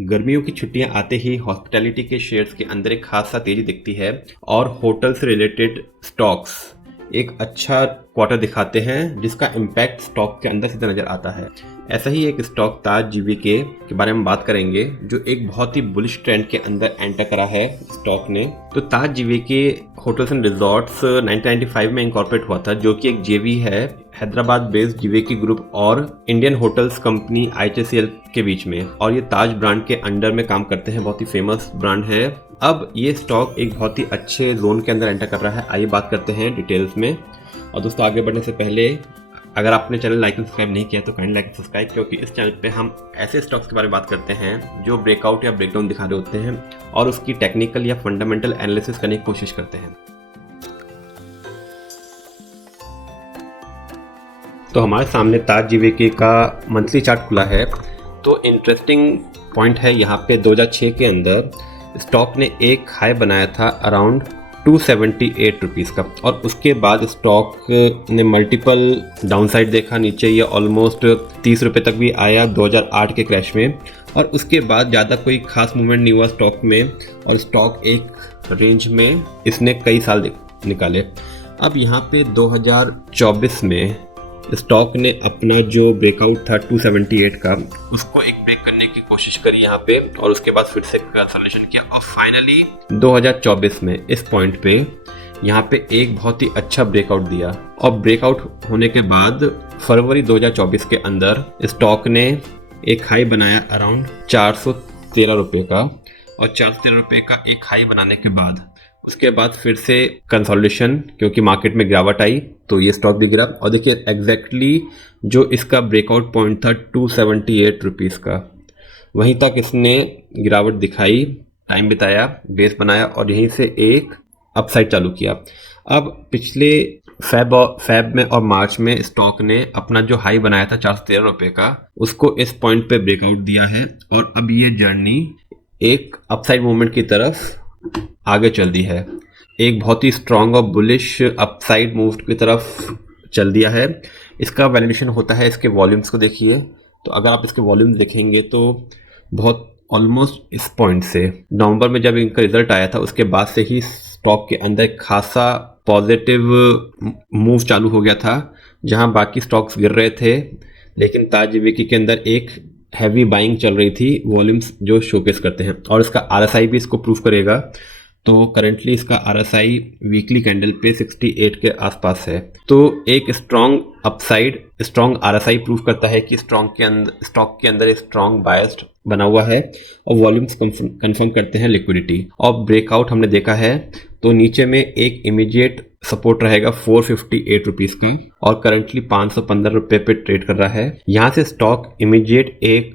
गर्मियों की छुट्टियां आते ही हॉस्पिटैलिटी के शेयर्स के अंदर एक खासा तेजी दिखती है और होटल से रिलेटेड स्टॉक्स एक अच्छा क्वार्टर दिखाते हैं जिसका इम्पैक्ट स्टॉक के अंदर सीधा नजर आता है। ऐसा ही एक स्टॉक ताज जीवीके के बारे में बात करेंगे जो एक बहुत ही बुलिश ट्रेंड के अंदर एंटर करा है स्टॉक ने। तो ताज जीवीके होटल्स एंड रिजॉर्ट्स 1995 में इनकॉर्पोरेट हुआ था, जो कि एक जेवी है हैदराबाद बेस्ड जीवीके ग्रुप और इंडियन होटल्स कंपनी IHCL के बीच में, और ये ताज ब्रांड के अंडर में काम करते हैं। बहुत ही फेमस ब्रांड है। अब ये स्टॉक एक बहुत ही अच्छे जोन के अंदर एंटर कर रहा है। आइए बात करते हैं डिटेल्स में। और दोस्तों, आगे बढ़ने से पहले अगर आपने चैनल लाइक एंड सब्सक्राइब नहीं किया तो काइंडली लाइक एंड सब्सक्राइब, क्योंकि इस चैनल पे हम ऐसे स्टॉक्स के बारे में बात करते हैं जो ब्रेकआउट या ब्रेकडाउन दिखा रहे होते हैं और उसकी टेक्निकल या फंडामेंटल एनालिसिस करने की कोशिश करते हैं। तो हमारे सामने ताज जीवीके का मंथली चार्ट खुला है। तो इंटरेस्टिंग पॉइंट है यहाँ पे 2006 के अंदर स्टॉक ने एक हाई बनाया था अराउंड 278 रुपीज़ का, और उसके बाद स्टॉक ने मल्टीपल डाउनसाइड देखा, नीचे ये ऑलमोस्ट 30 रुपये तक भी आया 2008 के क्रैश में, और उसके बाद ज़्यादा कोई खास मूवमेंट नहीं हुआ स्टॉक में, और स्टॉक एक रेंज में इसने कई साल निकाले। अब यहाँ पे 2024 में स्टॉक ने अपना जो ब्रेकआउट था 278 का, उसको एक ब्रेक करने की कोशिश करी यहाँ पे, और उसके बाद फिर से कंसोलिडेशन किया, और फाइनली 2024 में इस पॉइंट पे यहाँ पे एक बहुत ही अच्छा ब्रेकआउट दिया। और ब्रेकआउट होने के बाद फरवरी 2024 के अंदर स्टॉक ने एक हाई बनाया अराउंड 413 रुपये का, और 413 रुपये का एक हाई बनाने के बाद उसके बाद फिर से कंसोलिडेशन, क्योंकि मार्केट में गिरावट आई तो ये स्टॉक भी गिरा। और देखिए एग्जैक्टली जो इसका ब्रेकआउट पॉइंट था 278 रुपीज़ का, वहीं तक इसने गिरावट दिखाई, टाइम बिताया, बेस बनाया, और यहीं से एक अपसाइड चालू किया। अब पिछले फेब में और मार्च में स्टॉक ने अपना जो हाई बनाया था 413 रुपये का, उसको इस पॉइंट पे ब्रेकआउट दिया है, और अब ये जर्नी एक अपसाइड मूवमेंट की तरफ आगे चल दी है। एक बहुत ही स्ट्रॉन्ग और बुलिश अपसाइड मूव की तरफ चल दिया है। इसका वैलिडेशन होता है इसके वॉल्यूम्स को देखिए। तो अगर आप इसके वॉल्यूम्स देखेंगे तो बहुत ऑलमोस्ट इस पॉइंट से नवंबर में जब इनका रिजल्ट आया था उसके बाद से ही स्टॉक के अंदर एक खासा पॉजिटिव मूव चालू हो गया था, जहां बाकी स्टॉक्स गिर रहे थे, लेकिन ताज जीवीके के अंदर एक हैवी बाइंग चल रही थी, वॉल्यूम्स जो शोकेस करते हैं। और इसका RSI भी इसको प्रूव करेगा। तो करंटली इसका RSI वीकली कैंडल पे 68 के आसपास है। तो एक strong upside, strong RSI prove करता है कि स्टॉक के अंदर एक स्ट्रॉन्ग बायस्ड बना हुआ है, और वॉल्यूम्स कंफर्म करते हैं लिक्विडिटी। और ब्रेकआउट हमने देखा है, तो नीचे में एक इमीडिएट सपोर्ट रहेगा 458 रुपीज़ का, और करंटली 515 रुपये पे ट्रेड कर रहा है। यहाँ से स्टॉक इमीडिएट एक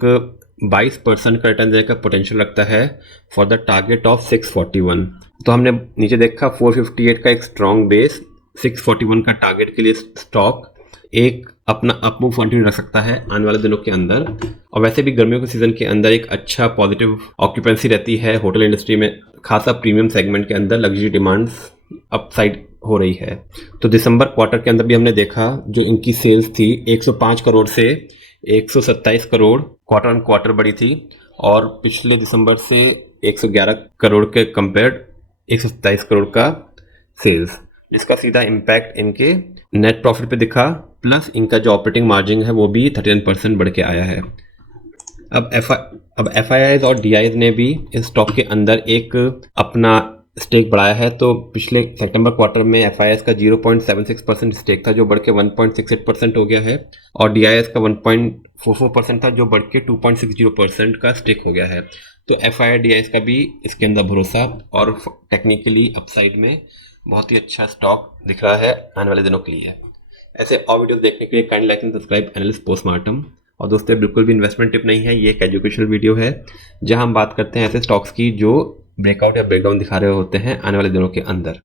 22% का रिटर्न देने का पोटेंशियल रखता है फॉर द टारगेट ऑफ 641। तो हमने नीचे देखा 458 का एक स्ट्रॉन्ग बेस, 641 का टारगेट के लिए स्टॉक एक अपना अपमूव कंटिन्यू रख सकता है आने वाले दिनों के अंदर। और वैसे भी गर्मियों के सीजन के अंदर एक अच्छा पॉजिटिव ऑक्यूपेंसी रहती है होटल इंडस्ट्री में, खासा प्रीमियम सेगमेंट के अंदर लग्जरी डिमांड्स अपसाइड हो रही है। तो दिसंबर क्वार्टर के अंदर भी हमने देखा जो इनकी सेल्स थी 105 करोड़ से 127 करोड़ क्वार्टर ऑन क्वार्टर बढ़ी थी, और पिछले दिसंबर से 111 करोड़ के कंपेयर्ड 127 करोड़ का सेल्स, जिसका सीधा इम्पैक्ट इनके नेट प्रॉफिट पे दिखा, प्लस इनका जो ऑपरेटिंग मार्जिन है वो भी 39% बढ़ के आया है। अब FIIs और DIs ने भी इस स्टॉक के अंदर एक अपना स्टेक बढ़ाया है। तो पिछले सितंबर क्वार्टर में FIIs का 0.76% स्टेक था जो बढ़ के 1.68% हो गया है, और DIs का 1.44% था जो बढ़ के 2.60% का स्टेक हो गया है। तो FII DIs का भी इसके अंदर भरोसा, और टेक्निकली अपसाइड में बहुत ही अच्छा स्टॉक दिख रहा है आने वाले दिनों के लिए। ऐसे और वीडियो देखने के लिए kindly like and subscribe analyst postmortem. और दोस्तों, बिल्कुल भी इन्वेस्टमेंट टिप नहीं है, ये एक एजुकेशनल वीडियो है जहां हम बात करते हैं ऐसे स्टॉक्स की जो ब्रेकआउट या ब्रेकडाउन दिखा रहे होते हैं आने वाले दिनों के अंदर।